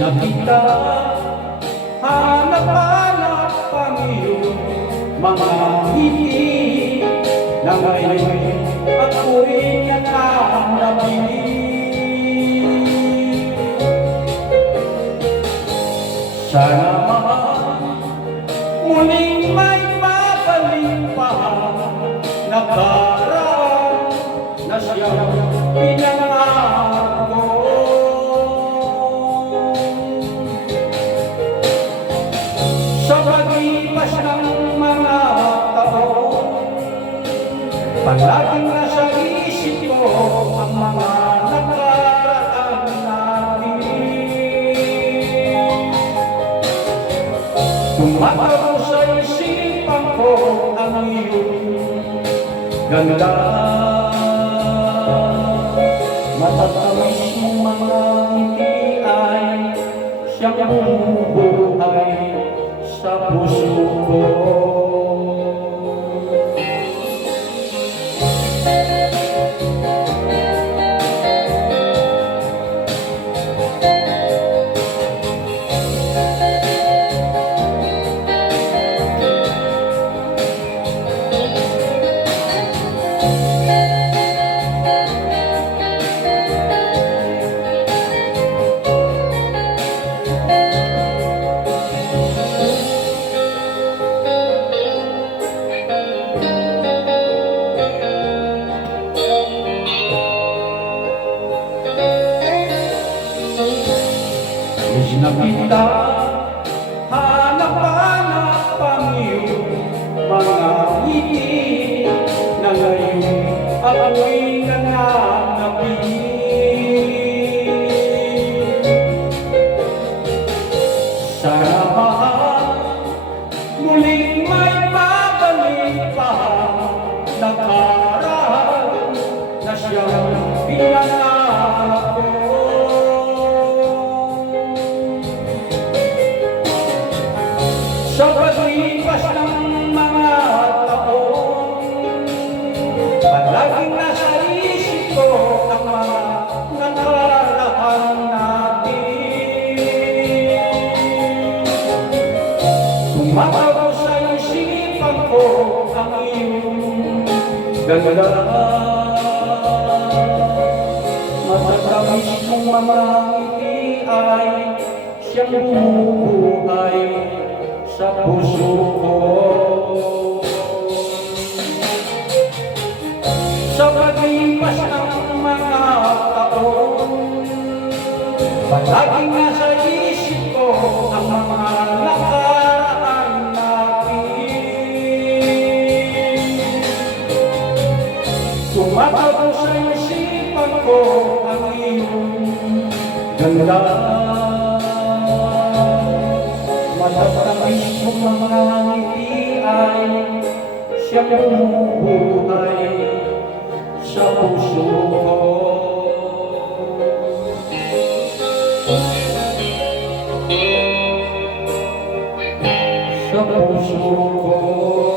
Nakita, hanap-hanap ang iyong mga ngiti na ngayon ako'y nakanabili. Sana muling may babalik pa nakaraan na siyang pinangarap ko. Sa paglipas ng mga taon, palaging nasa isip ko ang mga nakaraan natin. Tumataro sa isipan ko ang iyong ganda, matatamis mong mga ngiti ay siyang bumubuhay sa puso ko. Nakita, hanap-hanap ang iyong mga ngiti na ngayon ako'y nananabili. Sana muling may babalik pa nakaraan na siyang pinangarap ko. Sa paglipas ng mga taon, palaging nasa isip ko ang mga nakaraan natin. Tumatago sa isipan ko ang iyong ganda, matatamis mong mga ngiti ay siyang bumubuhay sa puso ko. Sa paglipas ng mga taon, palaging nasa isip ko ang mga nakaraan natin. Tumatago sa isipan ko ang iyong ganda, matatamis mong mga ngiti ay siyang bumubuhay sa puso ko. Sa puso ko.